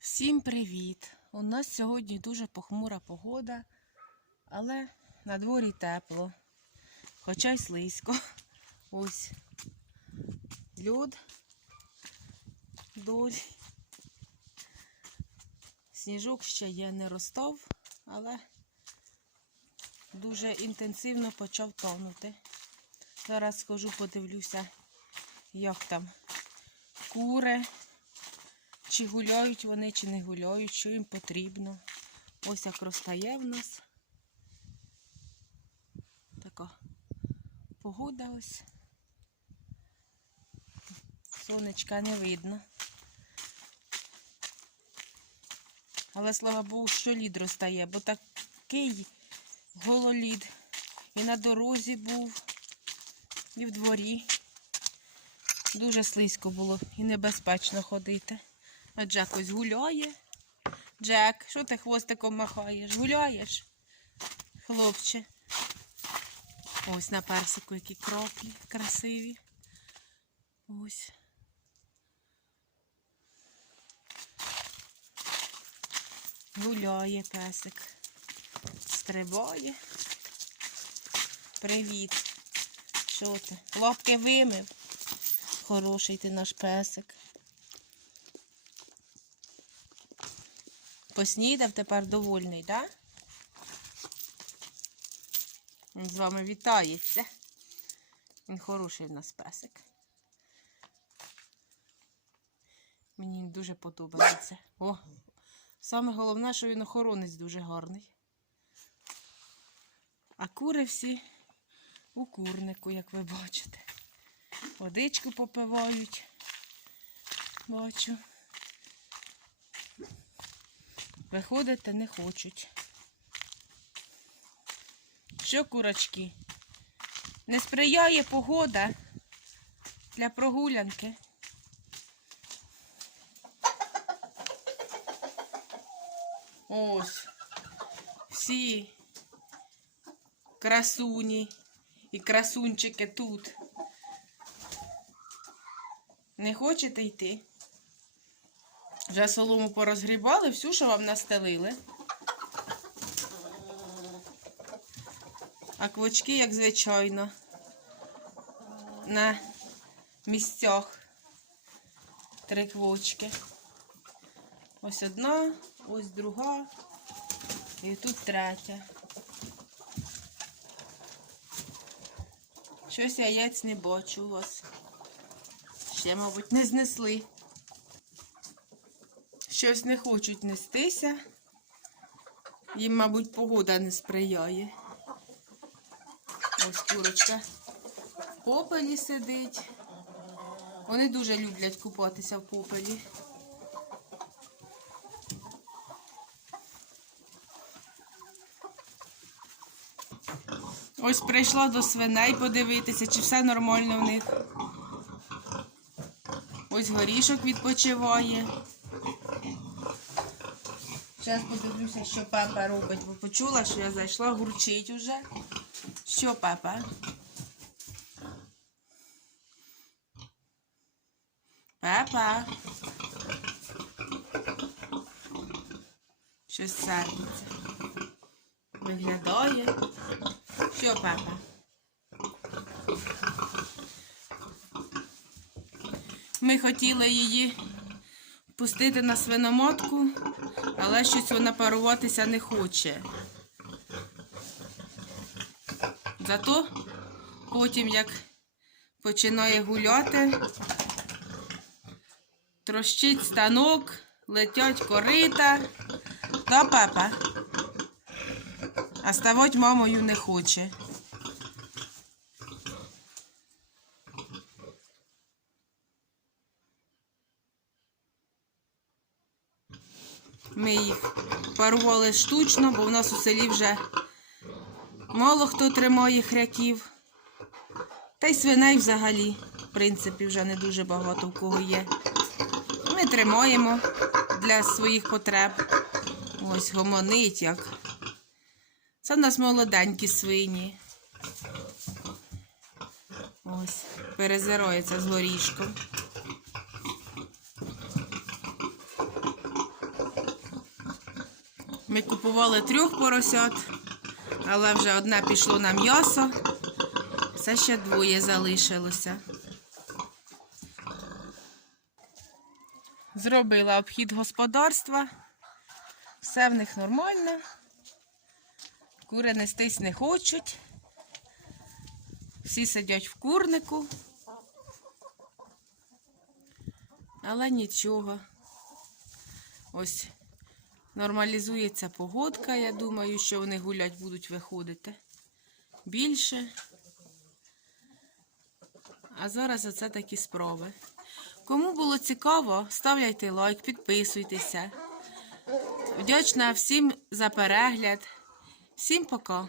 Всім привіт! У нас сьогодні дуже похмура погода, але на дворі тепло, хоча й слизько. Ось льод, дощ. Сніжок ще є не розстав, але дуже інтенсивно почав тонути. Зараз схожу, подивлюся, як там кури. Чи гуляють вони, чи не гуляють, що їм потрібно. Ось як розтає в нас. Така погода ось. Сонечка не видно. Але слава Богу, що лід розтає, бо такий гололід. І на дорозі був, і в дворі. Дуже слизько було і небезпечно ходити. А Джек ось гуляє. Джек, що ти хвостиком махаєш? Гуляєш? Хлопче. Ось на персику які кроплі красиві. Ось. Гуляє песик. Стрибає. Привіт. Що ти? Лапки вимив. Хороший ти наш песик. Поснідав тепер довольний, так? Він з вами вітається. Він хороший в нас песик. Мені він дуже подобається. О, саме головне, що він охоронець дуже гарний. А кури всі у курнику, як ви бачите. Водичку попивають. Бачу. Виходити не хочуть. Що, курочки? Не сприяє погода для прогулянки. Ось. Всі красуні і красунчики тут. Не хочете йти? Вже солому порозгрібали, всю, що вам настелили. А квочки, як звичайно, на місцях. Три квочки. Ось одна, ось друга і тут третя. Щось яєць не бачу у вас. Ще, мабуть, не знесли. Щось не хочуть нестися. Їм, мабуть, погода не сприяє. Ось курочка в попелі сидить. Вони дуже люблять купатися в попелі. Ось прийшла до свиней подивитися, чи все нормально в них. Ось горішок відпочиває. Зараз подивлюся, що папа робить, бо почула, що я зайшла, гурчить уже. Що папа? Папа. Щось сердиться. Виглядає. Що папа? Ми хотіли її пустити на свиномотку, але щось вона паруватися не хоче. Зато потім, як починає гуляти, трощить станок, летять корита. Да, папа? А ставать мамою не хоче. Ми їх парували штучно, бо в нас у селі вже мало хто тримає хряків. Та й свиней взагалі, в принципі, вже не дуже багато в кого є. Ми тримаємо для своїх потреб. Ось гомонить як. Це в нас молоденькі свині. Ось, перезироється з горішком. Ми купували трьох поросят, але вже одне пішло на м'ясо. Все ще двоє залишилося. Зробила обхід господарства. Все в них нормально. Кури нестись не хочуть. Всі сидять в курнику. Але нічого. Ось нормалізується погодка. Я думаю, що вони гулять будуть виходити більше. А зараз оце такі спроби. Кому було цікаво, ставляйте лайк, підписуйтеся. Вдячна всім за перегляд. Всім пока!